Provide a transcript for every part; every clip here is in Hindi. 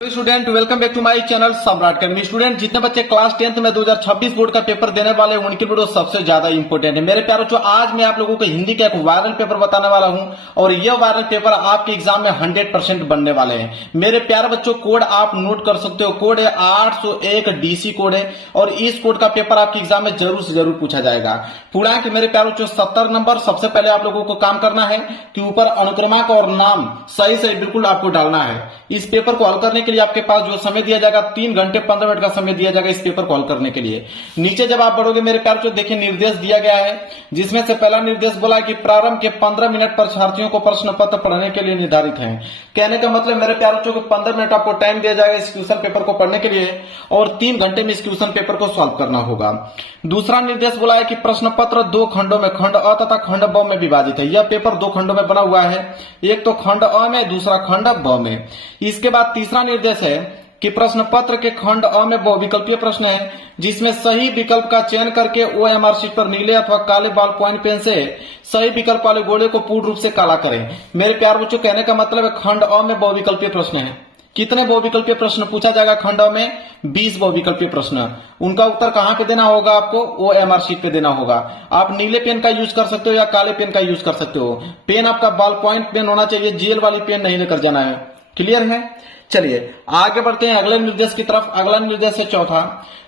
Student welcome back to my channel Samrat academy. Student जितने बच्चे क्लास 10th में 2026 बोर्ड का पेपर देने वाले हैं उनके वीडियो सबसे ज्यादा इंपॉर्टेंट है। मेरे प्यारों, आज मैं आप लोगों को हिंदी का एक वायरल पेपर बताने वाला हूं और यह वायरल पेपर आपके एग्जाम में 100% बनने वाले हैं। मेरे प्यारे बच्चों, कोड आप नोट कर सकते हो। कोड है 801 DC कोड है और इस कोड का पेपर आपके एग्जाम में जरूर से जरूर पूछा जाएगा। पूर्णांक मेरे प्यारों 70 नंबर। सबसे पहले आप लोगों को काम करना है कि ऊपर अनुक्रमांक और नाम सही से बिल्कुल आपको डालना है। इस पेपर को हल करने के लिए आपके पास जो समय दिया जाएगा 3 घंटे 15 मिनट का समय दिया जाएगा इस पेपर को हल करने के लिए। नीचे जब आप बढ़ोगे मेरे प्यार जो देखिए निर्देश दिया गया है, जिसमें से पहला निर्देश बोला कि प्रारंभ के 15 मिनट परीक्षार्थियों को प्रश्न पत्र पढ़ने के लिए निर्धारित है। कहने का मतलब मेरे प्यार बच्चों को 15 मिनट आपको टाइम दिया जाएगा इस क्वेश्चन पेपर को पढ़ने के लिए और 3 घंटे में इस क्वेश्चन पेपर को सॉल्व करना होगा। दूसरा निर्देश बोला है कि प्रश्न पत्र 2 खंडों में, खंड अ तथा खंड ब में विभाजित है। यह पेपर 2 खंडों में बना हुआ है, एक तो खंड अ में, दूसरा खंड ब में। इसके बाद तीसरा निर्देश है कि प्रश्न पत्र के खंड अ में बहुविकल्पीय प्रश्न है, जिसमें सही विकल्प का चयन करके OMR शीट पर नीले अथवा काले बॉल पॉइंट पेन से सही विकल्प वाले गोले को पूर्ण रूप से काला करें। मेरे प्यार बच्चों, कहने का मतलब है खंड अ में बहुविकल्पीय प्रश्न है। कितने बहुविकल्पीय प्रश्न पूछा जाएगा खंड अ में? 20 बहुविकल्पीय प्रश्न। उनका उत्तर कहां पे देना होगा? आपको OMR शीट पे देना होगा। आप नीले पेन का यूज कर सकते हो या काले पेन का यूज कर सकते हो। पेन आपका बॉल पॉइंट पेन होना चाहिए, जेल वाली पेन नहीं लेकर जाना है। क्लियर है? चलिए आगे बढ़ते हैं अगले निर्देश की तरफ। अगला निर्देश है चौथा।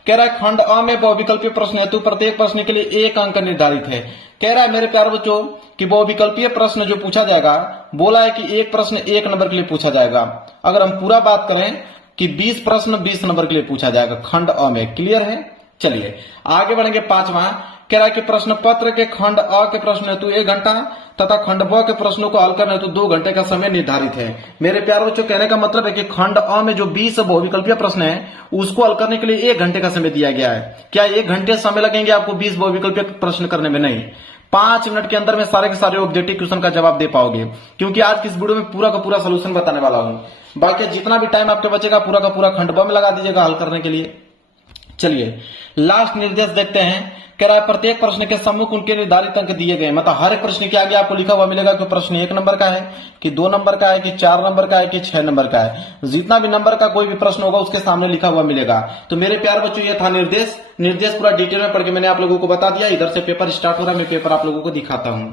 कह रहा है खंड अ में बहुविकल्पीय प्रश्न हेतु प्रत्येक प्रश्न के लिए 1 अंक निर्धारित है। कह रहा है मेरे प्यारे बच्चों कि बहुविकल्पीय प्रश्न जो पूछा जाएगा, बोला है कि एक प्रश्न 1 नंबर के लिए पूछा जाएगा। अगर हम पूरा बात करें कि 20 प्रश्न 20 नंबर के लिए पूछा जाएगा खंड अ में। क्लियर है? चलिए आगे बढ़ेंगे। पांचवा कह रहा है कि प्रश्न पत्र के खंड अ के प्रश्न हेतु 1 घंटा तथा खंड ब के प्रश्नों को हल करने हेतु 2 घंटे का समय निर्धारित है। मेरे प्यारे बच्चों, कहने का मतलब है कि खंड अ में जो 20 बहुविकल्पीय प्रश्न है उसको हल करने के लिए 1 घंटे का समय दिया गया है। क्या 1 घंटे समय लगेंगे आपको 20 बहुविकल्पीय प्रश्न करने में? नहीं, 5 मिनट के अंदर में सारे के सारे ऑब्जेक्टिव क्वेश्चन का जवाब दे पाओगे, क्योंकि आज की इस वीडियो में पूरा का पूरा सोल्यूशन बताने वाला हूं। बाकी जितना भी टाइम आपके बचेगा पूरा का पूरा खंड ब में लगा दीजिएगा हल करने के लिए। चलिए लास्ट निर्देश देखते हैं। कह रहा है प्रत्येक प्रश्न के सम्मुख उनके निर्धारित अंक दिए गए। मतलब हर एक प्रश्न के आगे आपको लिखा हुआ मिलेगा कि प्रश्न 1 नंबर का है कि 2 नंबर का है कि 4 नंबर का है कि 6 नंबर का है। जितना भी नंबर का कोई भी प्रश्न होगा उसके सामने लिखा हुआ मिलेगा। तो मेरे प्यार बच्चों, ये था निर्देश पूरा डिटेल में पढ़ के मैंने आप लोगों को बता दिया। इधर से पेपर स्टार्ट हो रहा है, मैं पेपर आप लोगों को दिखाता हूं।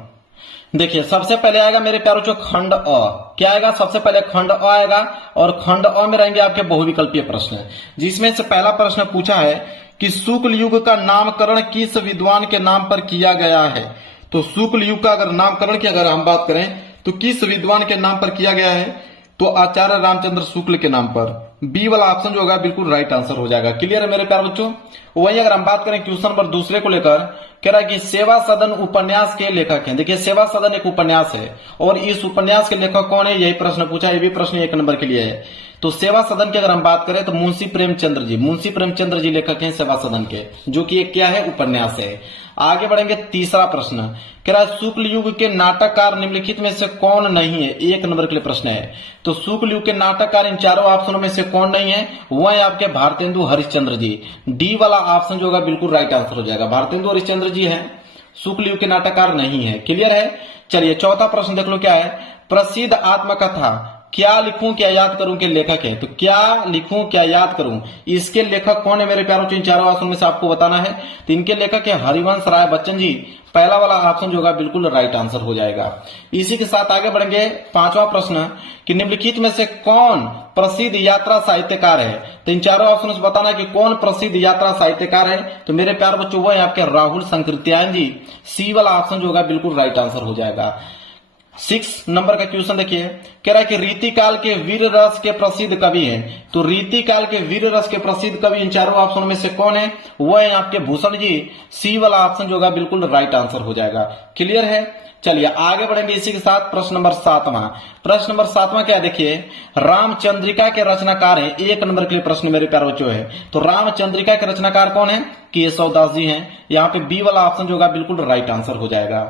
देखिए सबसे पहले आएगा मेरे प्यारों जो खंड अ। क्या आएगा? सबसे पहले खंड अ आएगा और खंड अ में रहेंगे आपके बहुविकल्पीय प्रश्न, जिसमें से पहला प्रश्न पूछा है कि शुक्ल युग का नामकरण किस विद्वान के नाम पर किया गया है। तो शुक्ल युग का अगर नामकरण की अगर हम बात करें तो किस विद्वान के नाम पर किया गया है? तो आचार्य रामचंद्र शुक्ल के नाम पर। बी वाला ऑप्शन जो होगा बिल्कुल राइट आंसर हो जाएगा। क्लियर है मेरे प्यारे बच्चों? वही अगर हम बात करें क्वेश्चन नंबर दूसरे को लेकर, कह रहा है कि सेवा सदन उपन्यास के लेखक हैं। देखिए सेवा सदन एक उपन्यास है और इस उपन्यास के लेखक कौन है, यही प्रश्न पूछा। ये भी प्रश्न 1 नंबर के लिए है। तो सेवा सदन की अगर हम बात करें तो मुंशी प्रेमचंद्र जी लेखक हैं सेवा सदन के, जो कि एक क्या है, उपन्यास है। आगे बढ़ेंगे तीसरा प्रश्न। कह रहा है शुक्ल युग के नाटककार निम्नलिखित में से कौन नहीं है? 1 नंबर के लिए प्रश्न है। तो शुक्ल युग के नाटककार इन चारों ऑप्शनों में से कौन नहीं है? वह है आपके भारतेंदु हरिश्चंद्र जी। डी वाला ऑप्शन जो होगा बिल्कुल राइट आंसर हो जाएगा। भारतेंदु हरिश्चंद्र जी है, शुक्ल युग के नाटककार नहीं है। क्लियर है? चलिए चौथा प्रश्न देख लो क्या है। प्रसिद्ध आत्मकथा क्या लिखूं क्या याद करूं के लेखक है। तो क्या लिखूं क्या याद करूं, इसके लेखक कौन है मेरे प्यारों? इन चारों ऑप्शन में से आपको बताना है। तो इनके लेखक है हरिवंश राय बच्चन जी। पहला वाला ऑप्शन जो होगा बिल्कुल राइट आंसर हो जाएगा। इसी के साथ आगे बढ़ेंगे। पांचवा प्रश्न कि निम्नलिखित में से कौन प्रसिद्ध यात्रा साहित्यकार है। तो इन चारों ऑप्शन से बताना है कि कौन प्रसिद्ध यात्रा साहित्यकार है। तो मेरे प्यार बच्चों वो है आपके राहुल संकृत्यायन जी। सी वाला ऑप्शन जो होगा बिल्कुल राइट आंसर हो जाएगा। 6 नंबर का क्वेश्चन देखिए। कह रहा है कि रीतिकाल के वीर रस के प्रसिद्ध कवि हैं। तो रीतिकाल के वीर रस के प्रसिद्ध कवि इन चारों ऑप्शनों में से कौन है? वो है आपके भूषण जी। सी वाला ऑप्शन जो होगा बिल्कुल राइट आंसर हो जाएगा। क्लियर है? चलिए आगे बढ़ेंगे इसी के साथ। प्रश्न नंबर 7वां। प्रश्न नंबर 7वां क्या देखिए, रामचंद्रिका के रचनाकार है। 1 नंबर के लिए प्रश्न मेरे प्यारे बच्चों है। तो रामचंद्रिका के रचनाकार कौन है? केशव दास जी हैं। यहाँ पे बी वाला ऑप्शन जो होगा बिल्कुल राइट आंसर हो जाएगा।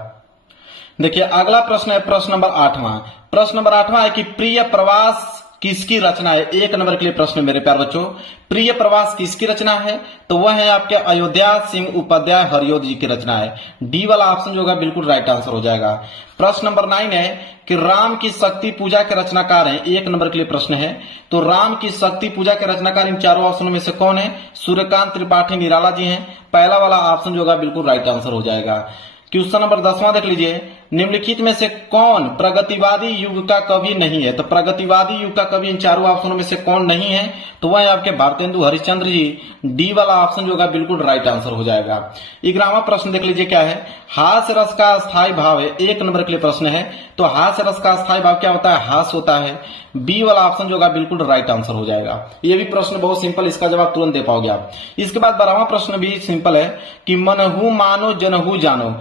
देखिए अगला प्रश्न है प्रश्न नंबर 8वां। प्रश्न नंबर 8वां है कि प्रिय प्रवास किसकी रचना है? एक नंबर के लिए प्रश्न मेरे प्यारे बच्चों, प्रिय प्रवास किसकी रचना है? तो वह है आपके अयोध्या सिंह उपाध्याय हरियोध जी की रचना है। डी वाला ऑप्शन जो होगा बिल्कुल राइट आंसर हो जाएगा। प्रश्न नंबर 9 है कि राम की शक्ति पूजा के रचनाकार हैं। एक नंबर के लिए प्रश्न है। तो राम की शक्ति पूजा के रचनाकार इन चारों ऑप्शनों में से कौन है? सूर्यकांत त्रिपाठी निराला जी हैं। पहला वाला ऑप्शन जो होगा बिल्कुल राइट आंसर हो जाएगा। क्वेश्चन नंबर 10वां देख लीजिए, निम्नलिखित में से कौन प्रगतिवादी युग का कवि नहीं है? तो प्रगतिवादी युग का कवि इन चारों ऑप्शनों में से कौन नहीं है? तो वह है आपके भारतेंदु हरिश्चंद्र जी। डी वाला ऑप्शन जो होगा बिल्कुल राइट आंसर हो जाएगा। 11वां प्रश्न देख लीजिए क्या है, हास्य रस का स्थायी भाव है। एक नंबर के लिए प्रश्न है। तो हास्य रस का स्थायी भाव क्या होता है? हास्य होता है। बी वाला ऑप्शन जो होगा बिल्कुल राइट आंसर हो जाएगा। ये भी प्रश्न बहुत सिंपल, इसका जवाब तुरंत दे पाओगे आप। इसके बाद 12वां प्रश्न भी सिंपल है कि मनहु मानो जनहु जानो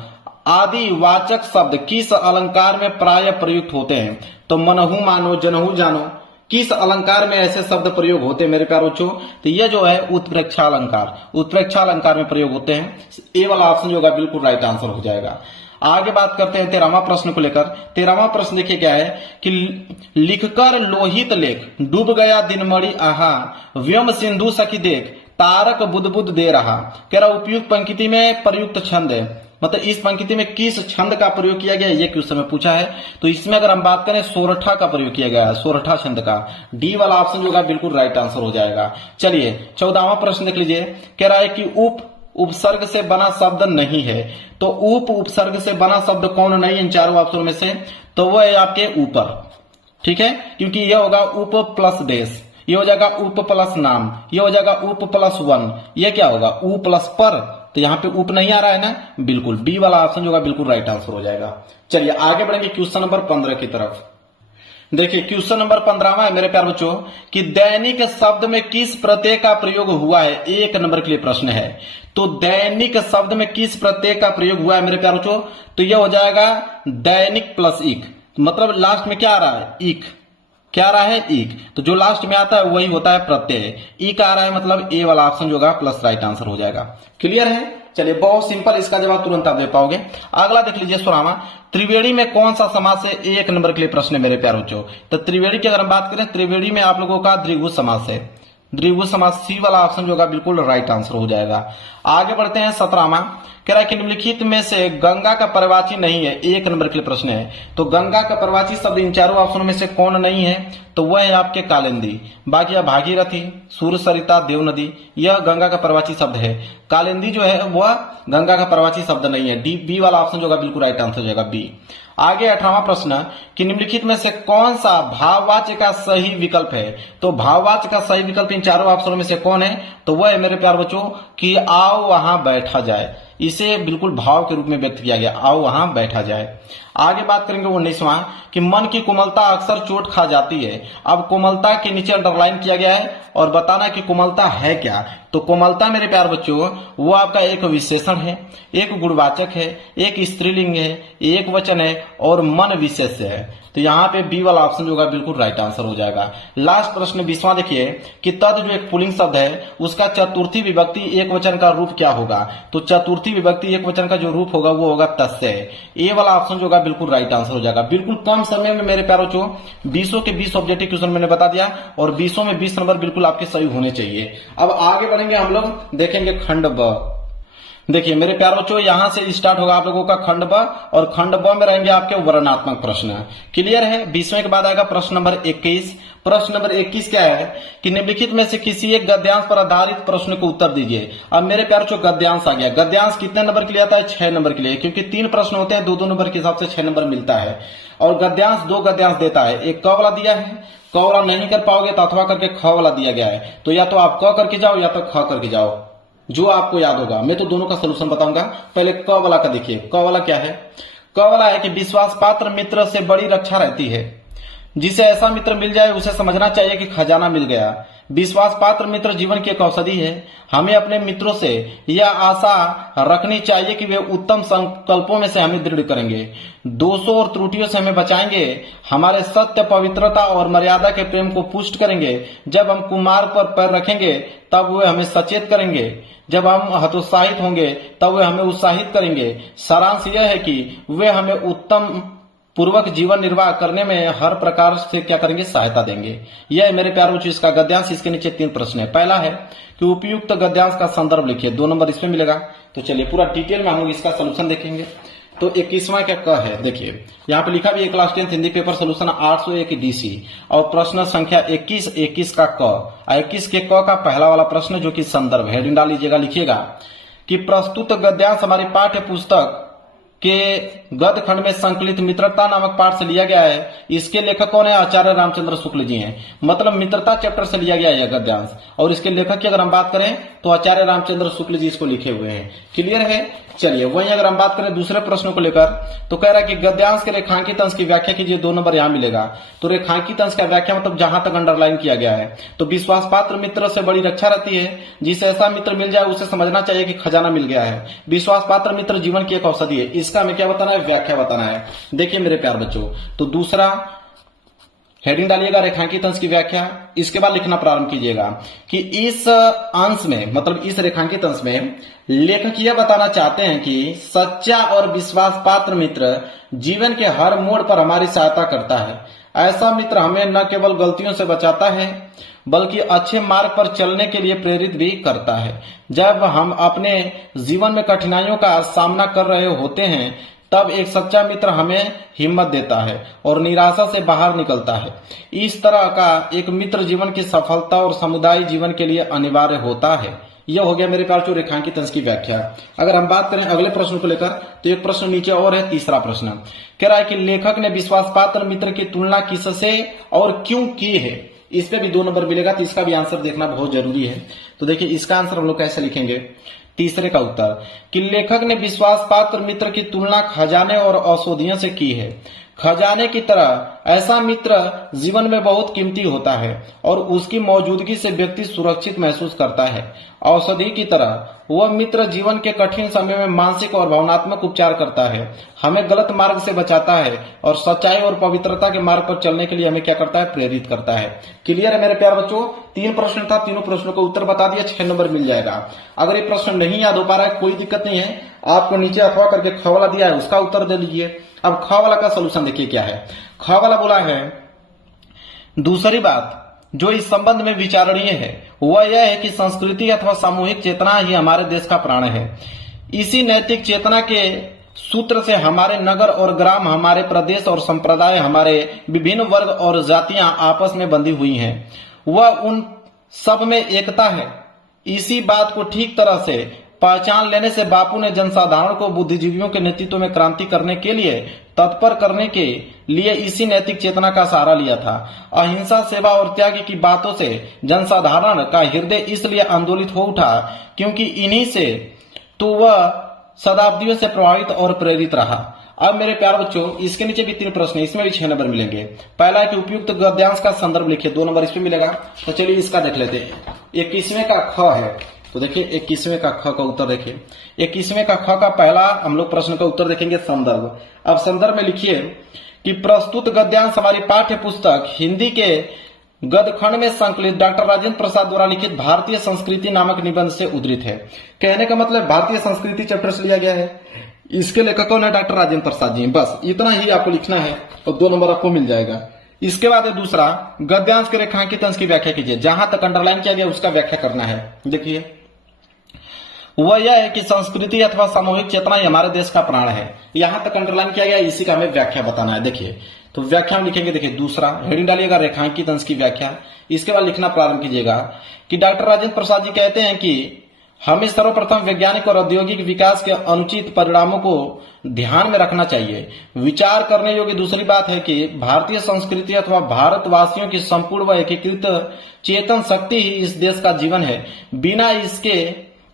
आदि वाचक शब्द किस अलंकार में प्राय प्रयुक्त होते हैं? तो मनहु मानो जनहु जानो किस अलंकार में ऐसे शब्द प्रयोग होते हैं मेरे प्यारे बच्चों? तो ये जो है उत्प्रेक्षा अलंकार, उत्प्रेक्षा अलंकार में प्रयोग होते हैं। ए वाला ऑप्शन जो होगा बिल्कुल राइट आंसर हो जाएगा। आगे बात करते हैं 13वां प्रश्न को लेकर। 13वां प्रश्न देखिए क्या है कि लिखकर लोहित लेख डूब गया दिनमणि आहा व्योम सिंधु सखी देख तारक बुदबुद दे रहा। कह रहा उपयुक्त पंक्ति में प्रयुक्त छंद है, मतलब इस पंक्ति में किस छंद का प्रयोग किया गया है, ये क्वेश्चन में पूछा है। तो इसमें अगर हम बात करें सोरठा का प्रयोग किया गया है, सोरठा छंद का। डी वाला ऑप्शन जो होगा बिल्कुल राइट आंसर हो जाएगा। चलिए 14वां प्रश्न देख लीजिए, कह रहा है कि उपसर्ग से बना शब्द नहीं है। तो उपसर्ग से बना शब्द कौन नहीं है इन चारों ऑप्शन में से? तो वह है आपके ऊपर, ठीक है, क्योंकि यह होगा उप प्लस डेश, ये हो जाएगा उप प्लस नाम, ये हो जाएगा उप प्लस वन, ये क्या होगा उ प्लस पर। तो यहाँ पे उप नहीं आ रहा है ना, बिल्कुल बी वाला ऑप्शन जो होगा बिल्कुल राइट आंसर हो जाएगा। चलिए आगे बढ़ेंगे क्वेश्चन नंबर 15 की तरफ। देखिए क्वेश्चन नंबर 15वां है मेरे प्यारे बच्चों कि दैनिक शब्द में किस प्रत्यय का प्रयोग हुआ है? एक नंबर के लिए प्रश्न है। तो दैनिक शब्द में किस प्रत्यय का प्रयोग हुआ है मेरे प्यारे बच्चों? तो यह हो जाएगा दैनिक प्लस इक, मतलब लास्ट में क्या आ रहा है? इक। क्या आ रहा है? इक। तो जो लास्ट में आता है वही होता है प्रत्यय। इक आ रहा है, मतलब ए वाला ऑप्शन जो होगा प्लस राइट आंसर हो जाएगा। क्लियर है? चलिए बहुत सिंपल, इसका जवाब तुरंत आप दे पाओगे। अगला देख लीजिए 16वां, त्रिवेणी में कौन सा समास है? एक नंबर के लिए प्रश्न है मेरे प्यारे बच्चों। तो त्रिवेणी की अगर हम बात करें, त्रिवेणी में आप लोगों का द्विगु समास है। द्विगु समास सी वाला ऑप्शन जो होगा बिल्कुल राइट आंसर हो जाएगा। आगे बढ़ते हैं 17वां, कह रहा है कि निम्नलिखित में से गंगा का पर्ववाची नहीं है। एक नंबर के लिए प्रश्न है। तो गंगा का पर्ववाची शब्द इन चारों ऑप्शनों में से कौन नहीं है? तो वह है आपके कालिंदी। बाकी भागीरथी, सूर्य सरिता, देव नदी, यह गंगा का पर्ववाची शब्द है। कालिंदी जो है वह गंगा का पर्ववाची शब्द नहीं है। डी बी वाला ऑप्शन जो होगा बिल्कुल राइट आंसर हो जाएगा बी। आगे 18वां प्रश्न कि निम्नलिखित में से कौन सा भाववाच्य का सही विकल्प है? तो भाववाच्य का सही विकल्प इन चारों ऑप्शनों में से कौन है? तो वह है मेरे प्यारे बच्चों कि आओ वहां बैठा जाए। इसे बिल्कुल भाव के रूप में व्यक्त किया गया, आओ वहां बैठा जाए। आगे बात करेंगे 19वां कि मन की कोमलता अक्सर चोट खा जाती है। अब कोमलता के नीचे अंडरलाइन किया गया है और बताना कि कोमलता है क्या। तो कोमलता मेरे प्यारे बच्चों वो आपका एक विशेषण है, एक गुणवाचक है, एक स्त्रीलिंग है, एक वचन है और मन विशेष है। तो यहाँ पे बी वाला ऑप्शन जो होगा बिल्कुल राइट आंसर हो जाएगा। लास्ट प्रश्न 20वां देखिए कि तद जो एक पुल्लिंग शब्द है उसका चतुर्थी विभक्ति एक वचन का रूप क्या होगा? तो चतुर्थी विभक्ति एक वचन का जो रूप होगा वो होगा तस्य। ए वाला ऑप्शन जो होगा बिल्कुल राइट आंसर हो जाएगा। बिल्कुल कम समय में मेरे प्यारों बच्चों 20 के 20 ऑब्जेक्टिव क्वेश्चन मैंने बता दिया और 20 में 20 नंबर बिल्कुल आपके सही होने चाहिए। अब आगे बढ़ेंगे, हम लोग देखेंगे खंड ब। देखिए मेरे प्यारे बच्चों यहां से स्टार्ट होगा आप लोगों का खंड ब और खंड ब में रहेंगे आपके वर्णनात्मक प्रश्न। क्लियर है? 20वें के बाद आएगा प्रश्न नंबर 21। प्रश्न नंबर 21 क्या है कि निम्नलिखित में से किसी एक गद्यांश पर आधारित प्रश्न को उत्तर दीजिए। अब मेरे प्यारे बच्चों गद्यांश आ गया। गद्यांश कितने नंबर के लिए आता है? 6 नंबर के लिए, क्योंकि 3 प्रश्न होते हैं, 2-2 नंबर के हिसाब से 6 नंबर मिलता है। और गद्यांश 2 गद्यांश देता है, एक क वाला दिया है, क वाला नहीं कर पाओगे तो अथवा करके ख वाला दिया गया है। तो या तो आप क करके जाओ या तो ख करके जाओ, जो आपको याद होगा। मैं तो दोनों का सलूशन बताऊंगा। पहले क वाला का देखिए। क वाला क्या है? क वाला है कि विश्वास पात्र मित्र से बड़ी रक्षा रहती है। जिसे ऐसा मित्र मिल जाए उसे समझना चाहिए कि खजाना मिल गया। विश्वास पात्र मित्र जीवन की एक औषधि है। हमें अपने मित्रों से यह आशा रखनी चाहिए कि वे उत्तम संकल्पों में से हमें दृढ़ करेंगे, दोषों और त्रुटियों से हमें बचाएंगे, हमारे सत्य, पवित्रता और मर्यादा के प्रेम को पुष्ट करेंगे। जब हम कुमार्ग पर पैर रखेंगे तब वे हमें सचेत करेंगे, जब हम हतोत्साहित होंगे तब वे हमें उत्साहित करेंगे। सारांश यह है कि वे हमें उत्तम पूर्वक जीवन निर्वाह करने में हर प्रकार से क्या करेंगे, सहायता देंगे। यह मेरे प्यारे बच्चों इसका गद्यांश। इसके नीचे 3 प्रश्न है। पहला है कि उपयुक्त गद्यांश का संदर्भ लिखिए, 2 नंबर इसमें मिलेगा। तो चलिए पूरा डिटेल में हम लोग इसका सोल्यूशन देखेंगे। तो 21वां क्या क है, देखिए यहाँ पे लिखा भी है class 10 Hindi paper solution 801 DC और प्रश्न संख्या 21 का क, 21 के क का पहला वाला प्रश्न जो कि संदर्भ हेडिंग डाल लीजिएगा, लिखिएगा कि प्रस्तुत गद्यांश हमारी पाठ्य पुस्तक के गद्य खंड में संकलित मित्रता नामक पाठ से लिया गया है। इसके लेखक कौन है, आचार्य रामचंद्र शुक्ल जी हैं। मतलब मित्रता चैप्टर से लिया गया है यह गद्यांश, और इसके लेखक की अगर हम बात करें तो आचार्य रामचंद्र शुक्ल जी इसको लिखे हुए हैं। क्लियर है। चलिए वहीं अगर हम बात करें दूसरे प्रश्नों को लेकर, तो कह रहा है कि गद्यांश के रेखांकित अंश की व्याख्या कीजिए, 2 नंबर यहां मिलेगा। तो रेखांकित अंश का व्याख्या मतलब जहां तक अंडरलाइन किया गया है, तो विश्वास पात्र मित्र से बड़ी रक्षा रहती है। जिसे ऐसा मित्र मिल जाए उसे समझना चाहिए कि खजाना मिल गया है। विश्वास पात्र मित्र जीवन की एक औषधि है। इसका हमें क्या बताना है, व्याख्या बताना है। देखिए मेरे प्यार बच्चों, तो दूसरा हेडिंग डालिएगा रेखांकित अंश की व्याख्या। इसके बाद लिखना प्रारंभ कीजिएगा कि इस अंश में, मतलब इस रेखांकित अंश में लेखक यह बताना चाहते हैं कि सच्चा और विश्वास पात्र मित्र जीवन के हर मोड़ पर हमारी सहायता करता है। ऐसा मित्र हमें न केवल गलतियों से बचाता है बल्कि अच्छे मार्ग पर चलने के लिए प्रेरित भी करता है। जब हम अपने जीवन में कठिनाइयों का सामना कर रहे होते हैं तब एक सच्चा मित्र हमें हिम्मत देता है और निराशा से बाहर निकलता है। इस तरह का एक मित्र जीवन की सफलता और समुदाय जीवन के लिए अनिवार्य होता है। यह हो गया मेरे प्यार जो रेखांकित अंश की व्याख्या। अगर हम बात करें अगले प्रश्न को लेकर, तो एक प्रश्न नीचे और है, तीसरा प्रश्न कह रहा है कि लेखक ने विश्वास पात्र मित्र की तुलना किससे और क्यों की है। इस पे भी 2 नंबर मिलेगा, तो इसका भी आंसर देखना बहुत जरूरी है। तो देखिए इसका आंसर हम लोग कैसे लिखेंगे, तीसरे का उत्तर कि लेखक ने विश्वास पात्र मित्र की तुलना खजाने और औषधियों से की है। खजाने की तरह ऐसा मित्र जीवन में बहुत कीमती होता है और उसकी मौजूदगी से व्यक्ति सुरक्षित महसूस करता है। औषधि की तरह वह मित्र जीवन के कठिन समय में मानसिक और भावनात्मक उपचार करता है, हमें गलत मार्ग से बचाता है और सच्चाई और पवित्रता के मार्ग पर चलने के लिए हमें क्या करता है, प्रेरित करता है। क्लियर है मेरे प्यार बच्चों। 3 प्रश्न था, तीनों प्रश्नों को उत्तर बता दिया, 6 नंबर मिल जाएगा। अगर ये प्रश्न नहीं याद हो पा रहा है कोई दिक्कत नहीं है, आपको नीचे अथवा करके ख वाला दिया है उसका उत्तर दे लीजिए। अब ख वाला का सोल्यूशन देखिए क्या है। ख वाला बोला है दूसरी बात जो इस संबंध में विचारणीय है वह यह है कि संस्कृति अथवा सामूहिक चेतना ही हमारे देश का प्राण है। इसी नैतिक चेतना के सूत्र से हमारे नगर और ग्राम, हमारे प्रदेश और संप्रदाय, हमारे विभिन्न वर्ग और जातियां आपस में बंधी हुई हैं। वह उन सब में एकता है। इसी बात को ठीक तरह से पहचान लेने से बापू ने जनसाधारण को बुद्धिजीवियों के नेतृत्व में क्रांति करने के लिए तत्पर करने के लिए इसी नैतिक चेतना का सहारा लिया था। अहिंसा, सेवा और त्याग की बातों से जनसाधारण का हृदय इसलिए आंदोलित हो उठा क्योंकि इन्हीं से तो वह शताब्दियों से प्रभावित और प्रेरित रहा। अब मेरे प्यार बच्चों इसके नीचे भी 3 प्रश्न है, इसमें भी 6 नंबर मिलेंगे। पहला है कि उपयुक्त गद्यांश का संदर्भ लिखिए, 2 नंबर इसमें मिलेगा। तो चलिए इसका देख लेते हैं। 21वें का ख है, तो देखिए 21वें का ख का उत्तर देखिए। 21वें का ख का पहला हम लोग प्रश्न का उत्तर देखेंगे संदर्भ। अब संदर्भ में लिखिए कि प्रस्तुत गद्यांश हमारी पाठ्य पुस्तक हिंदी के गद्यखंड में संकलित डॉक्टर राजेंद्र प्रसाद द्वारा लिखित भारतीय संस्कृति नामक निबंध से उद्धृत है। कहने का मतलब भारतीय संस्कृति चैप्टर से लिया गया है। इसके लेखक कौन है, डॉक्टर राजेंद्र प्रसाद जी। बस इतना ही आपको लिखना है और 2 नंबर आपको मिल जाएगा। इसके बाद है दूसरा, गद्यांश के रेखांकित अंश की व्याख्या कीजिए। जहां तक अंडरलाइन किया गया उसका व्याख्या करना है। देखिए वह यह है कि संस्कृति अथवा सामूहिक चेतना ही हमारे देश का प्राण है। यहां तक अंडरलाइन किया गया, इसी का हमें व्याख्या बताना है। देखिए तो व्याख्या में लिखेंगे, देखिए दूसरा हेडिंग डालिएगा रेखांकित अंश की व्याख्या। इसके बाद लिखना प्रारंभ कीजिएगा कि डॉक्टर राजेंद्र प्रसाद जी कहते हैं कि हमें सर्वप्रथम वैज्ञानिक और औद्योगिक विकास के अनुचित परिणामों को ध्यान में रखना चाहिए। विचार करने योग्य दूसरी बात है कि भारतीय संस्कृति अथवा भारतवासियों की संपूर्ण व एकीकृत चेतन शक्ति ही इस देश का जीवन है। बिना इसके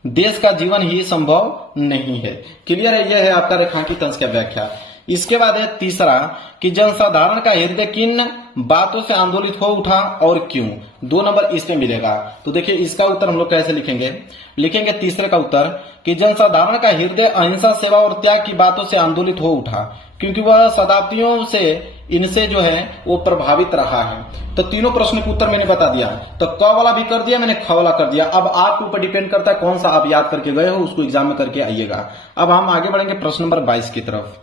देश का जीवन ही संभव नहीं है। क्लियर है, यह है आपका रेखांकित अंश का व्याख्या। इसके बाद है तीसरा कि जनसाधारण का हृदय किन बातों से आंदोलित हो उठा और क्यों। 2 नंबर इसमें मिलेगा। तो देखिए इसका उत्तर हम लोग कैसे लिखेंगे तीसरे का उत्तर कि जनसाधारण का हृदय अहिंसा, सेवा और त्याग की बातों से आंदोलित हो उठा क्योंकि वह शताब्दियों से इनसे जो है वो प्रभावित रहा है। तो तीनों प्रश्न के उत्तर मैंने बता दिया। तो क वाला भी कर दिया मैंने, ख वाला कर दिया। अब आपके ऊपर डिपेंड करता है कौन सा आप याद करके गए हो, उसको एग्जाम में करके आइएगा। अब हम आगे बढ़ेंगे प्रश्न नंबर 22 की तरफ।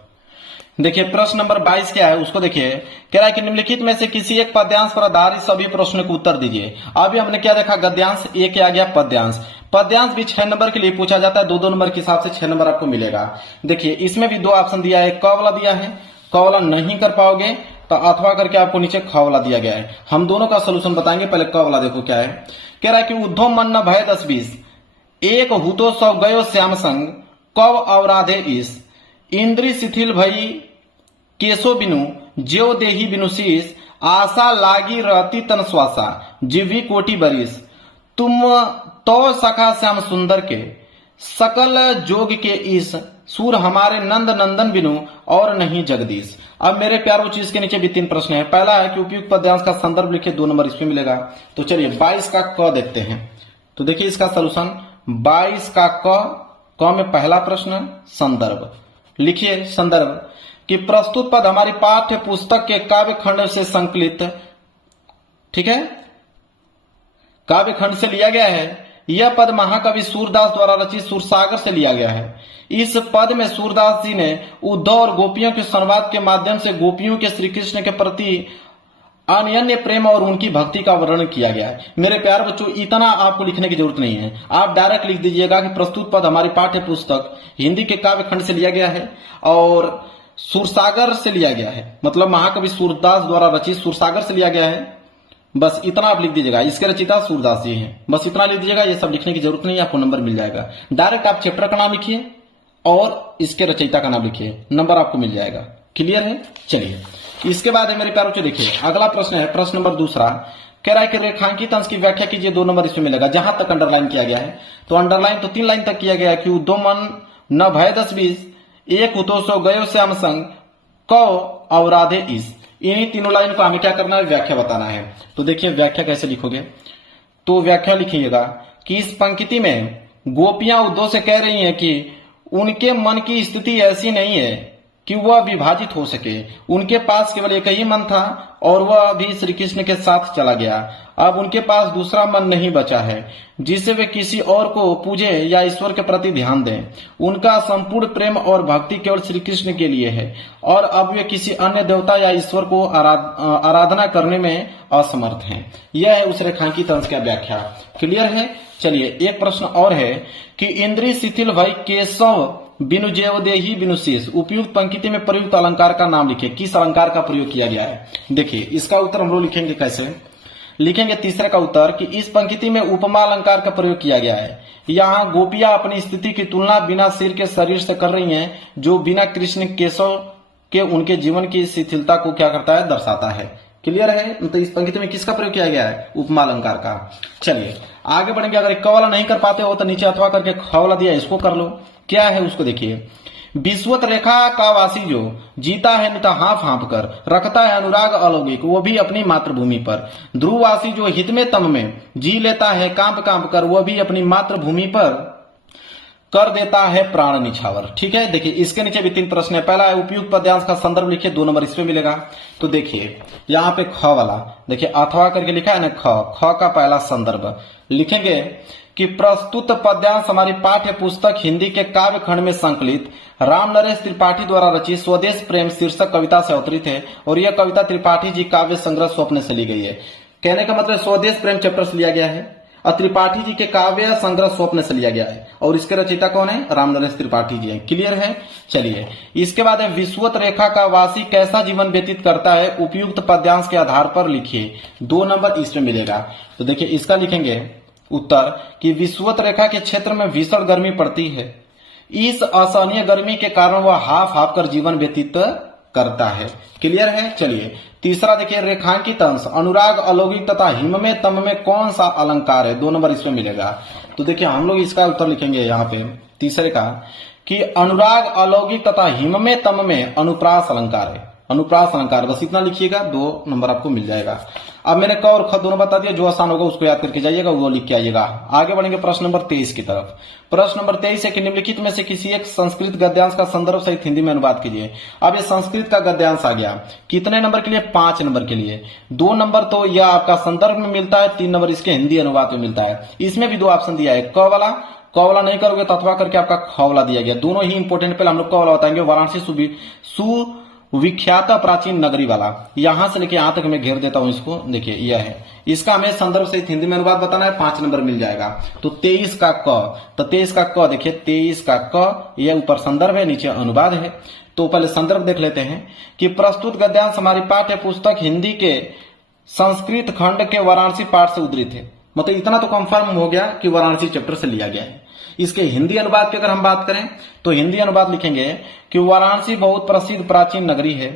देखिए प्रश्न नंबर 22 क्या है उसको देखिए। कह रहा है कि निम्नलिखित में से किसी एक पद्यांश पर आधारित सभी प्रश्नों को उत्तर दीजिए। अभी हमने क्या देखा, गद्यांश, एक आ गया पद्यांश। पद्यांश भी 6 नंबर के लिए पूछा जाता है, 2-2 नंबर के हिसाब से 6 नंबर आपको मिलेगा। देखिए इसमें भी 2 ऑप्शन दिया है, क वाला दिया है, क वाला नहीं कर पाओगे तो अथवा करके आपको नीचे ख वाला दिया गया है। हम दोनों का सोल्यूशन बताएंगे, पहले क वाला देखो क्या है। कह रहा है कि उद्धव मन न भय 10-20, एक हुतो सौ गयो श्याम संग, कव अवराधे ईस, इंद्री शिथिल भई केशो बिनु, ज्यो देही बिनु शीस, आशा लागी रहती तन श्वासा, जिह्वी कोटि बरिस, तुम तो सखा श्याम सुंदर के, सकल जोग के ईस, सूर हमारे नंद नंदन बिनु, और नहीं जगदीश। अब मेरे प्यारों चीज के नीचे भी 3 प्रश्न है। पहला है कि उपयुक्त पद्यांश का संदर्भ लिखिए, 2 नंबर इसमें मिलेगा। तो चलिए 22 का क देखते हैं। तो देखिए इसका सलूशन 22 का क में पहला प्रश्न संदर्भ लिखिए। संदर्भ कि प्रस्तुत पद हमारी पाठ्य पुस्तक के काव्य खंड से संकलित, ठीक है, काव्य खंड से लिया गया है। यह पद महाकवि सूरदास द्वारा रचित सूरसागर से लिया गया है। इस पद में सूरदास जी ने उद्धव और गोपियों के संवाद के माध्यम से गोपियों के श्री कृष्ण के प्रति अनन्य प्रेम और उनकी भक्ति का वर्णन किया गया है। मेरे प्यारे बच्चों, इतना आपको लिखने की जरूरत नहीं है, आप डायरेक्ट लिख दीजिएगा कि प्रस्तुत पद हमारी पाठ्य पुस्तक हिंदी के काव्य खंड से लिया गया है और सूरसागर से लिया गया है, मतलब महाकवि सूरदास द्वारा रचित सूरसागर से लिया गया है। बस इतना आप लिख दीजिएगा। इसके रचयिता सूरदास जी हैं, बस इतना लिख दीजिएगा। ये सब लिखने की जरूरत नहीं है, आपको नंबर मिल जाएगा। डायरेक्ट आप चैप्टर का नाम लिखिए और इसके रचयिता का नाम लिखिए, नंबर आपको मिल जाएगा। क्लियर है? चलिए इसके बाद है मेरे प्यारों से देखिए अगला प्रश्न है, प्रश्न नंबर 2। कह रहा है कि रेखांकित अंश की व्याख्या कीजिए, 2 नंबर इसमें मिलेगा। जहां तक अंडरलाइन किया गया है, तो अंडरलाइन तो 3 लाइन तक किया गया है कि उद्धव मन न भय 10-20, एक हुतो सो गयो श्याम संग, कौ अवराधे ईस। इन्हीं तीनों लाइन को हमें क्या करना है, व्याख्या बताना है। तो देखिए व्याख्या कैसे लिखोगे, तो व्याख्या लिखिएगा कि इस पंक्ति में गोपियां उद्धव से कह रही हैं कि उनके मन की स्थिति ऐसी नहीं है कि वह विभाजित हो सके। उनके पास केवल एक ही मन था और वह भी श्री कृष्ण के साथ चला गया। अब उनके पास दूसरा मन नहीं बचा है जिससे वे किसी और को पूजे या ईश्वर के प्रति ध्यान दें। उनका संपूर्ण प्रेम और भक्ति केवल श्री कृष्ण के लिए है और अब वे किसी अन्य देवता या ईश्वर को आराधना करने में असमर्थ हैं। यह है उस रेखांकित अंश की व्याख्या। क्लियर है? चलिए एक प्रश्न और है कि इंद्री शिथिल भई केशव बिनु जेव देही बिनु शेष। उपयुक्त पंक्ति में प्रयुक्त अलंकार का नाम लिखिए, किस अलंकार का प्रयोग किया गया है। देखिए इसका उत्तर हम लोग लिखेंगे कैसे, लिखेंगे तीसरे का उत्तर कि इस पंक्ति में उपमा अलंकार का प्रयोग किया गया है। यहाँ गोपियां अपनी स्थिति की तुलना बिना सिर के शरीर से कर रही हैं, जो बिना कृष्ण केशव के उनके जीवन की शिथिलता को क्या करता है, दर्शाता है। क्लियर है? तो इस पंक्ति में किसका प्रयोग किया गया है, उपमा अलंकार का। चलिए आगे बढ़ेंगे। अगर क वाला नहीं कर पाते हो तो नीचे अथवा करके ख वाला दिया, इसको कर लो। क्या है उसको देखिए। विश्वत रेखा का वासी जो जीता है निता हाँफ हाँफ कर, रखता है अनुराग अलौकिक वो भी अपनी मातृभूमि पर। ध्रुववासी जो हित में तम में जी लेता है कांप कांप कर, वह भी अपनी मातृभूमि पर कर देता है प्राण निछावर। ठीक है, देखिए इसके नीचे भी 3 प्रश्न है। पहला है उपयुक्त पद्यांश का संदर्भ लिखिए, 2 नंबर इसमें मिलेगा। तो देखिए यहाँ पे ख वाला देखिए अथवा करके लिखा है ना, ख का पहला संदर्भ लिखेंगे कि प्रस्तुत पद्यांश हमारी पाठ्य पुस्तक हिंदी के काव्य खंड में संकलित राम नरेश त्रिपाठी द्वारा रचित स्वदेश प्रेम शीर्षक कविता से अवतरित है और यह कविता त्रिपाठी जी काव्य संग्रह स्वप्न से ली गई है। कहने का मतलब स्वदेश प्रेम चैप्टर से लिया गया है और त्रिपाठी जी के काव्य संग्रह स्वप्न से लिया गया है और इसके रचयिता कौन है, राम नरेश त्रिपाठी जी हैं। क्लियर है? चलिए इसके बाद है विश्वत रेखा का वासी कैसा जीवन व्यतीत करता है, उपयुक्त पद्यांश के आधार पर लिखिए, 2 नंबर इसमें मिलेगा। तो देखिए इसका लिखेंगे उत्तर कि विश्वत रेखा के क्षेत्र में भीषण गर्मी पड़ती है, इस असहनीय गर्मी के कारण वह हाफ हाफ कर जीवन व्यतीत करता है। क्लियर है? चलिए तीसरा देखिए रेखांकित अंश अनुराग अलौकिक तथा हिम में तम में कौन सा अलंकार है, 2 नंबर इसमें मिलेगा। तो देखिए हम लोग इसका उत्तर लिखेंगे यहाँ पे तीसरे का कि अनुराग अलौकिक तथा हिम में तम में अनुप्रास अलंकार है, अनुप्रास अलंकार। बस इतना लिखिएगा, 2 नंबर आपको मिल जाएगा। अब मैंने क और ख दोनों बता दिया, जो आसान होगा उसको याद करके जाइएगा, वो लिख के आइएगा। आगे बढ़ेंगे प्रश्न नंबर 23 की तरफ। प्रश्न नंबर 23 है कि निम्नलिखित में से किसी एक संस्कृत गद्यांश का संदर्भ सहित हिंदी में अनुवाद कीजिए। अब ये संस्कृत का गद्यांश आ गया, कितने नंबर के लिए, 5 नंबर के लिए। 2 नंबर तो यह आपका संदर्भ में मिलता है, 3 नंबर इसके हिंदी अनुवाद में मिलता है। इसमें भी 2 ऑप्शन दिया है, क वाला नहीं करोगे तो अथवा करके आपका ख वाला दिया गया। दोनों ही इंपोर्टेंट, पहले हम लोग क वाला बताएंगे। वाराणसी विख्यात प्राचीन नगरी वाला, यहां से लेके यहां तक मैं घेर देता हूं इसको। देखिए यह है, इसका हमें संदर्भ सहित हिंदी में अनुवाद बताना है, 5 नंबर मिल जाएगा। तो 23 का क, तो 23 का क देखिए, 23 का क, यह ऊपर संदर्भ है, नीचे अनुवाद है। तो पहले संदर्भ देख लेते हैं कि प्रस्तुत गद्यांश हमारी पाठ्य पुस्तक हिंदी के संस्कृत खंड के वाराणसी पाठ से उद्धृत है। मतलब इतना तो कंफर्म हो गया कि वाराणसी चैप्टर से लिया गया है। इसके हिंदी अनुवाद की अगर हम बात करें तो हिंदी अनुवाद लिखेंगे कि वाराणसी बहुत प्रसिद्ध प्राचीन नगरी है।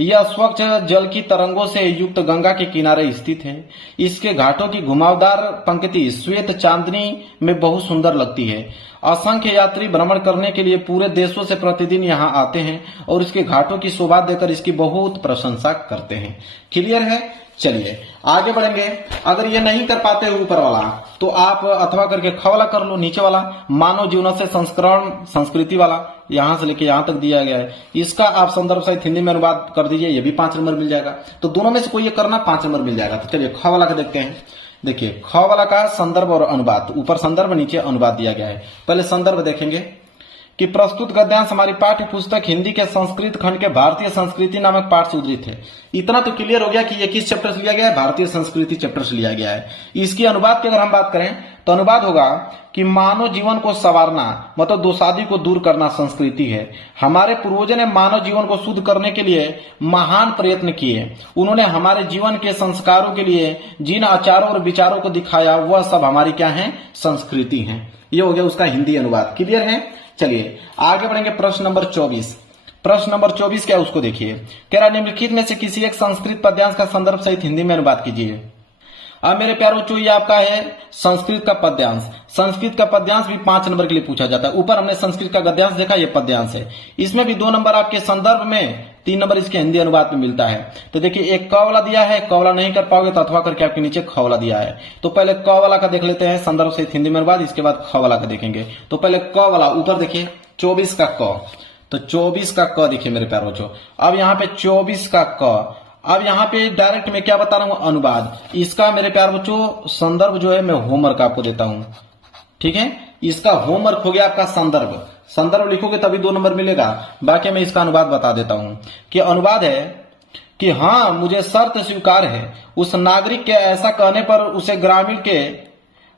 यह स्वच्छ जल की तरंगों से युक्त गंगा के किनारे स्थित है। इसके घाटों की घुमावदार पंक्ति श्वेत चांदनी में बहुत सुंदर लगती है। असंख्य यात्री भ्रमण करने के लिए पूरे देशों से प्रतिदिन यहाँ आते हैं और इसके घाटों की शोभा देकर इसकी बहुत प्रशंसा करते हैं। क्लियर है? चलिए आगे बढ़ेंगे। अगर ये नहीं कर पाते ऊपर वाला तो आप अथवा करके ख वाला कर लो, नीचे वाला मानव जीवन से संस्करण संस्कृति वाला यहां से लेके यहां तक दिया गया है, इसका आप संदर्भ सहित हिंदी में अनुवाद कर दीजिए, ये भी 5 नंबर मिल जाएगा। तो दोनों में से कोई ये करना, 5 नंबर मिल जाएगा। तो चलिए ख वाला का देखते हैं। देखिए ख वाला का संदर्भ और अनुवाद, ऊपर संदर्भ नीचे अनुवाद दिया गया है। पहले संदर्भ देखेंगे कि प्रस्तुत गद्यांश हमारी पाठ्य पुस्तक हिंदी के संस्कृत खंड के भारतीय संस्कृति नामक पाठ से उद्धृत है। इतना तो क्लियर हो गया कि ये किस चैप्टर से लिया गया है, भारतीय संस्कृति चैप्टर से लिया गया है। इसकी अनुवाद की अगर हम बात करें तो अनुवाद होगा कि मानव जीवन को संवारना मतलब दोषादी को दूर करना संस्कृति है। हमारे पूर्वजों ने मानव जीवन को शुद्ध करने के लिए महान प्रयत्न किए। उन्होंने हमारे जीवन के संस्कारों के लिए जिन आचारों और विचारों को दिखाया वह सब हमारी क्या है, संस्कृति है। ये हो गया उसका हिंदी अनुवाद। क्लियर है? चलिए आगे बढ़ेंगे। प्रश्न नंबर 24। प्रश्न नंबर 24 क्या है उसको देखिए। कह रहा निम्नलिखित में से किसी एक संस्कृत पद्यांश का संदर्भ सहित हिंदी में अनुवाद कीजिए। अब मेरे प्यारो बच्चों ये आपका है संस्कृत का पद्यांश। संस्कृत का पद्यांश भी 5 नंबर के लिए पूछा जाता है। ऊपर हमने संस्कृत का गद्यांश देखा, ये पद्यांश है। इसमें भी 2 नंबर आपके संदर्भ में, 3 नंबर इसके हिंदी अनुवाद में मिलता है। तो देखिए एक क वाला दिया है, क वाला नहीं कर पाओगे तो अथवा करके आपके नीचे ख वाला दिया है। तो पहले क वाला का देख लेते हैं संदर्भ सहित हिंदी में अनुवाद, इसके बाद ख वाला का देखेंगे। तो पहले क वाला ऊपर देखिए 24 का क, तो 24 का क देखिए मेरे प्यारो बच्चों। अब यहाँ पे 24 का क, अब यहाँ पे डायरेक्ट में क्या बता रहा हूँ, अनुवाद। इसका मेरे प्यार बच्चों संदर्भ जो है मैं होमवर्क आपको देता हूँ, ठीक है। इसका होमवर्क हो गया आपका संदर्भ। संदर्भ लिखोगे तभी 2 नंबर मिलेगा। बाकी मैं इसका अनुवाद बता देता हूँ कि अनुवाद है कि हाँ मुझे शर्त स्वीकार है। उस नागरिक के ऐसा कहने पर उसे ग्रामीण के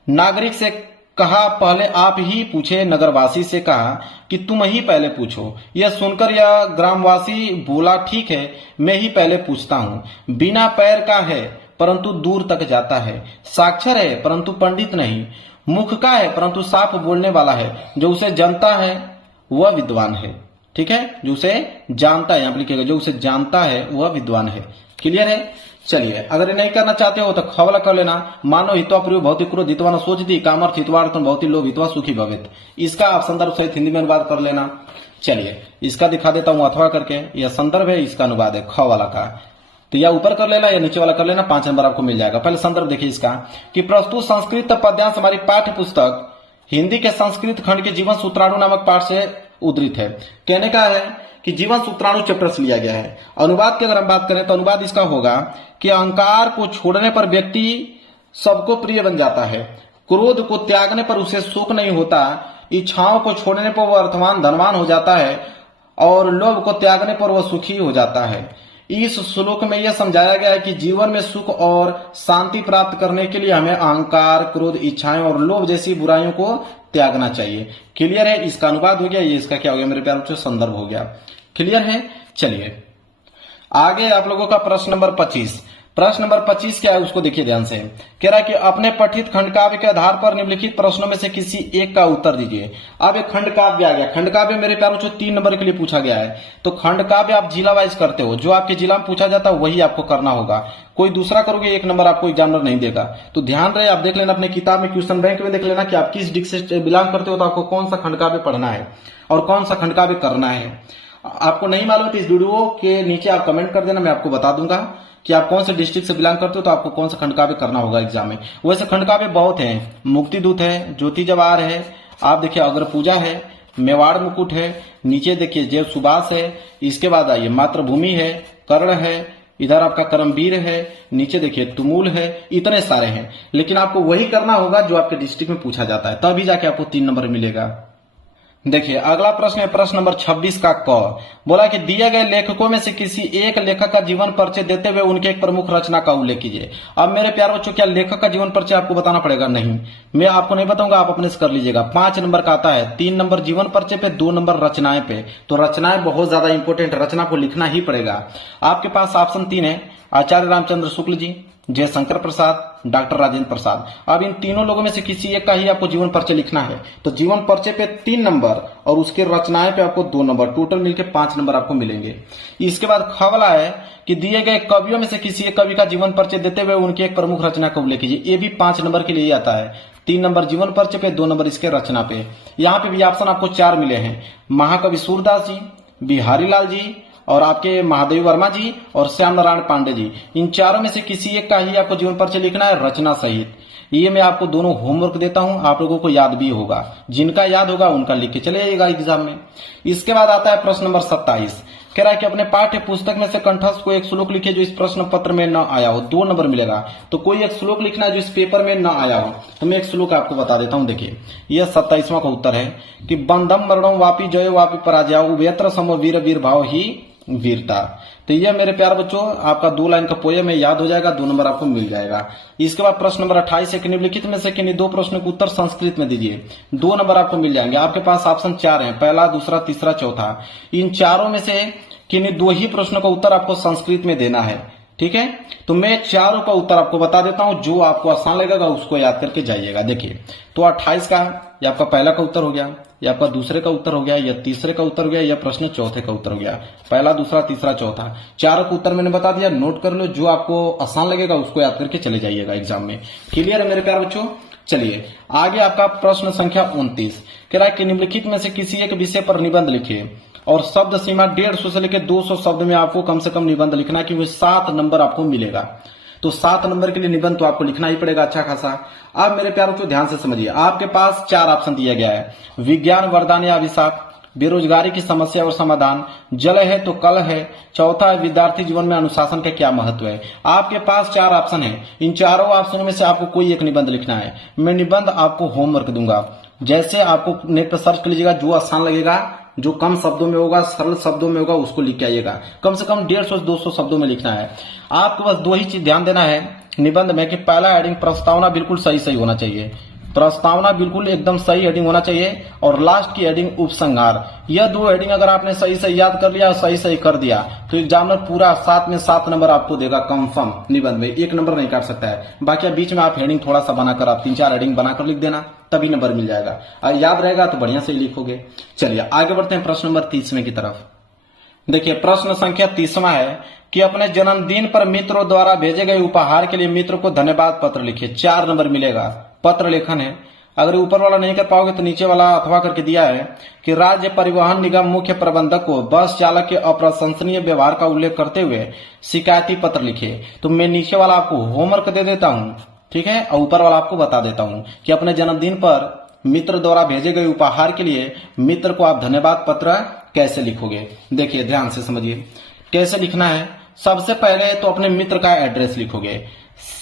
नागरिक से कहा पहले आप ही पूछे, नगरवासी से कहा कि तुम ही पहले पूछो। यह सुनकर यह ग्रामवासी बोला ठीक है मैं ही पहले पूछता हूँ। बिना पैर का है परंतु दूर तक जाता है, साक्षर है परंतु पंडित नहीं, मुख का है परंतु साफ बोलने वाला है, जो उसे जानता है वह विद्वान है। ठीक है, जो उसे जानता है, यहाँ पर लिखिएगा जो उसे जानता है वह विद्वान है। क्लियर है? चलिए अगर ये नहीं करना चाहते हो तो खवला कर लेना। मानव हित्वा प्रियो भौतिक क्रोध हित्वा न सोचती कामर्थ हित्वार्थम भौतिक लोभ हित्वा सुखी भवित। इसका आप संदर्भ सहित हिंदी में अनुवाद कर लेना। चलिए इसका दिखा देता हूं अथवा करके। यह संदर्भ है, इसका अनुवाद है ख वाला का। तो या ऊपर कर लेना या नीचे वाला कर लेना, 5 नंबर आपको मिल जाएगा। पहले संदर्भ देखिए इसका कि प्रस्तुत संस्कृत पद्यांश हमारी पाठ्य पुस्तक हिंदी के संस्कृत खंड के जीवन सूत्राणु नामक पाठ से उद्धृत है। कहने का है कि जीवन सूत्राणु चैप्टर से लिया गया है। अनुवाद की अगर हम बात करें तो अनुवाद इसका होगा कि अहंकार को छोड़ने पर व्यक्ति सबको प्रिय बन जाता है, क्रोध को त्यागने पर उसे सुख नहीं होता, इच्छाओं को छोड़ने पर वह अर्थवान धनवान हो जाता है और लोभ को त्यागने पर वह सुखी हो जाता है। इस श्लोक में यह समझाया गया है कि जीवन में सुख और शांति प्राप्त करने के लिए हमें अहंकार, क्रोध, इच्छाएं और लोभ जैसी बुराइयों को त्यागना चाहिए। क्लियर है? इसका अनुवाद हो गया। ये इसका क्या हो गया मेरे प्यार बच्चों, संदर्भ हो गया। क्लियर है? चलिए आगे आप लोगों का प्रश्न नंबर 25। प्रश्न नंबर 25 क्या है उसको देखिए ध्यान से। कह रहा है कि अपने पठित खंडकाव्य के आधार पर निम्नलिखित प्रश्नों में से किसी एक का उत्तर दीजिए। अब एक खंडकाव्य आ गया। खंडकाव्य मेरे प्यारों से 3 नंबर के लिए पूछा गया है। तो खंडकाव्य आप जिला वाइज करते हो, जो आपके जिला में पूछा जाता है वही आपको करना होगा। कोई दूसरा करोगे 1 नंबर आपको एग्जामिनर नहीं देगा। तो ध्यान रहे, आप देख लेना अपने किताब में, क्वेश्चन बैंक में देख लेना कि आप किस डिस्ट्रिक्ट से बिलोंग करते हो, तो आपको कौन सा खंडकाव्य पढ़ना है और कौन सा खंडकाव्य करना है। आपको नहीं मालूम तो इस वीडियो के नीचे आप कमेंट कर देना, मैं आपको बता दूंगा कि आप कौन से डिस्ट्रिक्ट से बिलोंग करते हो तो आपको कौन सा खंडकाव्य करना होगा एग्जाम में। वैसे खंडकाव्य बहुत हैं, मुक्तिदूत है, ज्योति जवाहर है, आप देखिए अग्र पूजा है, मेवाड़ मुकुट है, नीचे देखिए जय सुभाष है, इसके बाद आइए मातृभूमि है, कर्ण है, इधर आपका करमवीर है, नीचे देखिए तुमुल है, इतने सारे हैं। लेकिन आपको वही करना होगा जो आपके डिस्ट्रिक्ट में पूछा जाता है, तभी जाके आपको 3 नंबर मिलेगा। देखिए अगला प्रश्न है प्रश्न नंबर 26 का क। बोला कि दिए गए लेखकों में से किसी एक लेखक का जीवन परिचय देते हुए उनके एक प्रमुख रचना का उल्लेख कीजिए। अब मेरे प्यारे बच्चों, क्या लेखक का जीवन परिचय आपको बताना पड़ेगा? नहीं, मैं आपको नहीं बताऊंगा, आप अपने से कर लीजिएगा। 5 नंबर का आता है, 3 नंबर जीवन परिचय पे, 2 नंबर रचनाएं पे। तो रचनाएं बहुत ज्यादा इंपोर्टेंट, रचना को लिखना ही पड़ेगा। आपके पास ऑप्शन 3 है, आचार्य रामचंद्र शुक्ल जी, जयशंकर प्रसाद, डॉक्टर राजेंद्र प्रसाद। अब इन तीनों लोगों में से किसी एक का ही आपको जीवन परिचय लिखना है। तो जीवन परिचय पे 3 नंबर और उसके रचनाएं पे आपको 2 नंबर, टोटल मिलकर 5 नंबर आपको मिलेंगे। इसके बाद ख वाला है कि दिए गए कवियों में से किसी एक कवि का जीवन परिचय देते हुए उनकी एक प्रमुख रचना का उल्लेख कीजिए। ये भी 5 नंबर के लिए ही आता है। 3 नंबर जीवन परिचय पे, 2 नंबर इसके रचना पे। यहाँ पे भी ऑप्शन आपको 4 मिले हैं, महाकवि सूरदास जी, बिहारी लाल जी, और आपके महादेव वर्मा जी और श्याम नारायण पांडे जी। इन चारों में से किसी एक का ही आपको जीवन परिचय लिखना है, रचना सहित। ये मैं आपको दोनों होमवर्क देता हूं, आप लोगों को याद भी होगा। जिनका याद होगा उनका लिख के चले जाइएगा एग्जाम में। इसके बाद आता है प्रश्न नंबर 27। कह रहा है कि अपने पाठ्य पुस्तक में से कंठस्थ को एक श्लोक लिखिए जो इस प्रश्न पत्र में न आया हो। 2 नंबर मिलेगा। तो कोई एक श्लोक लिखना है जो इस पेपर में न आया हो। तो मैं एक श्लोक आपको बता देता हूं। देखिए यह 27वां का उत्तर है कि बंधम मरणम वापी जय वापी पराजय उभयत्र समो वीर वीर भाव ही वीरता। तो यह मेरे प्यारे बच्चों आपका 2 लाइन का पोयम में याद हो जाएगा, 2 नंबर आपको मिल जाएगा। इसके बाद प्रश्न नंबर 28 है कि निम्नलिखित में से किन्हीं 2 प्रश्नों के उत्तर संस्कृत में दीजिए। 2 नंबर आपको मिल जाएंगे। आपके पास ऑप्शन 4 है, पहला, दूसरा, तीसरा, चौथा। इन चारों में से किन्हीं 2 ही प्रश्नों का उत्तर आपको संस्कृत में देना है। ठीक है, तो मैं चारों का उत्तर आपको बता देता हूं, जो आपको आसान लगेगा उसको याद करके जाइएगा। देखिए तो 28 का ये आपका पहला का उत्तर हो गया, ये आपका दूसरे का उत्तर हो गया, यह तीसरे का उत्तर हो गया, यह प्रश्न चौथे का उत्तर हो गया। पहला, दूसरा, तीसरा, चौथा, चारों का उत्तर मैंने बता दिया। नोट कर लो, जो आपको आसान लगेगा उसको याद करके चले जाइएगा एग्जाम में। क्लियर है मेरे प्यारे बच्चों? चलिए आगे आपका प्रश्न संख्या 29 कह रहा है कि निम्नलिखित में से किसी एक विषय पर निबंध लिखिए और शब्द सीमा 150 से लेकर 200 शब्द में आपको कम से कम निबंध लिखना है, क्योंकि 7 नंबर आपको मिलेगा। तो 7 नंबर के लिए निबंध तो आपको लिखना ही पड़ेगा अच्छा खासा। अब मेरे प्यारों को ध्यान से समझिए, आपके पास 4 ऑप्शन दिया गया है, विज्ञान वरदान या अभिशाप, बेरोजगारी की समस्या और समाधान, जल है तो कल है, चौथा है विद्यार्थी जीवन में अनुशासन का क्या महत्व है। आपके पास 4 ऑप्शन है, इन चारों ऑप्शनों में से आपको कोई एक निबंध लिखना है। मैं निबंध आपको होमवर्क दूंगा, जैसे आपको नेट पर सर्च कर लीजिएगा, जो आसान लगेगा, जो कम शब्दों में होगा, सरल शब्दों में होगा, उसको लिख के आइएगा। कम से कम 150 से 200 शब्दों में लिखना है। आपको बस 2 ही चीज ध्यान देना है निबंध में कि पहला हेडिंग प्रस्तावना बिल्कुल सही होना चाहिए, प्रस्तावना बिल्कुल एकदम सही हेडिंग होना चाहिए, और लास्ट की हेडिंग उपसंहार। यह 2 हेडिंग अगर आपने सही याद कर लिया, सही कर दिया, तो एग्जामिनर पूरा 7 में 7 नंबर आपको देगा कंफर्म। निबंध में 1 नंबर नहीं काट सकता है। बाकी बीच में आप हेडिंग थोड़ा सा बनाकर, आप 3-4 हेडिंग बनाकर लिख देना, तभी नंबर मिल जाएगा। और याद रहेगा तो बढ़िया से लिखोगे। चलिए आगे बढ़ते हैं प्रश्न नंबर 30वें की तरफ। देखिए प्रश्न संख्या 30वां है कि अपने जन्मदिन पर मित्रों द्वारा भेजे गए उपहार के लिए मित्र को धन्यवाद पत्र लिखिए। 4 नंबर मिलेगा। पत्र लेखन है। अगर ऊपर वाला नहीं कर पाओगे तो नीचे वाला अथवा करके दिया है कि राज्य परिवहन निगम मुख्य प्रबंधक को बस चालक के अप्रशंसनीय व्यवहार का उल्लेख करते हुए शिकायती पत्र लिखिए। तो मैं नीचे वाला आपको होमवर्क दे देता हूं, ठीक है, और ऊपर वाला आपको बता देता हूं कि अपने जन्मदिन पर मित्र द्वारा भेजे गए उपहार के लिए मित्र को आप धन्यवाद पत्र कैसे लिखोगे। देखिए ध्यान से समझिए कैसे लिखना है। सबसे पहले तो अपने मित्र का एड्रेस लिखोगे,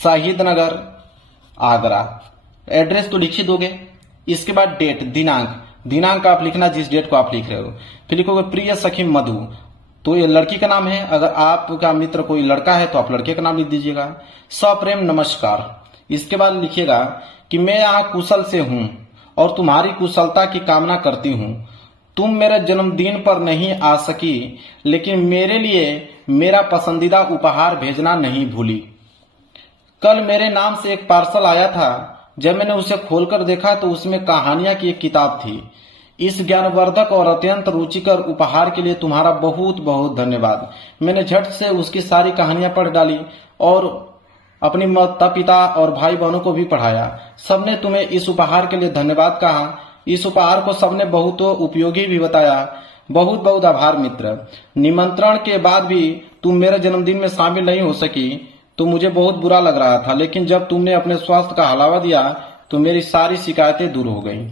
शहीद नगर आगरा, एड्रेस तो लिख ही दोगे। इसके बाद डेट, दिनांक आप लिखना जिस डेट को आप लिख रहे हो। फिर लिखोगे प्रिय सखी मधु, तो ये लड़की का नाम है। अगर आपका मित्र कोई लड़का है तो आप लड़के का नाम लिख दीजिएगा। सप्रेम नमस्कार। इसके बाद लिखिएगा कि मैं यहाँ कुशल से हूं और तुम्हारी कुशलता की कामना करती हूं। तुम मेरे जन्मदिन पर नहीं आ सकी, लेकिन मेरे लिए मेरा पसंदीदा उपहार भेजना नहीं भूली। कल मेरे नाम से एक पार्सल आया था, जब मैंने उसे खोलकर देखा तो उसमें कहानियां की एक किताब थी। इस ज्ञानवर्धक और अत्यंत रुचिकर उपहार के लिए तुम्हारा बहुत बहुत धन्यवाद। मैंने झट से उसकी सारी कहानियां पढ़ डाली और अपनी माता पिता और भाई बहनों को भी पढ़ाया। सबने तुम्हें इस उपहार के लिए धन्यवाद कहा। इस उपहार को सबने बहुत उपयोगी भी बताया। बहुत बहुत आभार मित्र। निमंत्रण के बाद भी तुम मेरे जन्मदिन में शामिल नहीं हो सकी तो मुझे बहुत बुरा लग रहा था, लेकिन जब तुमने अपने स्वास्थ्य का हवाला दिया तो मेरी सारी शिकायतें दूर हो गईं।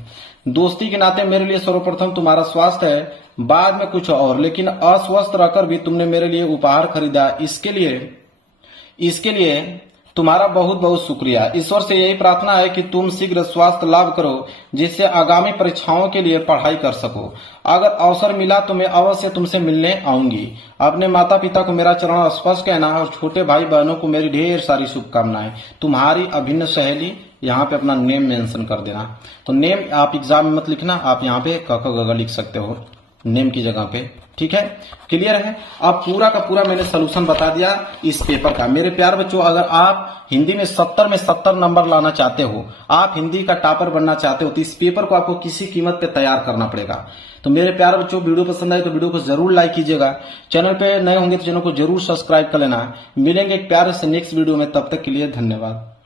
दोस्ती के नाते मेरे लिए सर्वप्रथम तुम्हारा स्वास्थ्य है, बाद में कुछ और, लेकिन अस्वस्थ रहकर भी तुमने मेरे लिए उपहार खरीदा। इसके लिए तुम्हारा बहुत बहुत शुक्रिया। ईश्वर से यही प्रार्थना है कि तुम शीघ्र स्वास्थ्य लाभ करो, जिससे आगामी परीक्षाओं के लिए पढ़ाई कर सको। अगर अवसर मिला तो मैं अवश्य तुमसे मिलने आऊंगी। अपने माता पिता को मेरा चरण स्पर्श कहना और छोटे भाई बहनों को मेरी ढेर सारी शुभकामनाएं। तुम्हारी अभिन्न सहेली, यहाँ पे अपना नेम मेंशन कर देना। तो नेम आप एग्जाम में मत लिखना, आप यहाँ पे क ख ग घ लिख सकते हो नेम की जगह पे। ठीक है, क्लियर है। अब पूरा का पूरा मैंने सोल्यूशन बता दिया इस पेपर का। मेरे प्यार बच्चों, अगर आप हिंदी में 70 नंबर लाना चाहते हो, आप हिंदी का टॉपर बनना चाहते हो, तो इस पेपर को आपको किसी कीमत पे तैयार करना पड़ेगा। तो मेरे प्यार बच्चों, वीडियो पसंद आए तो वीडियो को जरूर लाइक कीजिएगा। चैनल पे नए होंगे तो चैनल को जरूर सब्सक्राइब कर लेना। मिलेंगे एक प्यारे से नेक्स्ट वीडियो में, तब तक के लिए धन्यवाद।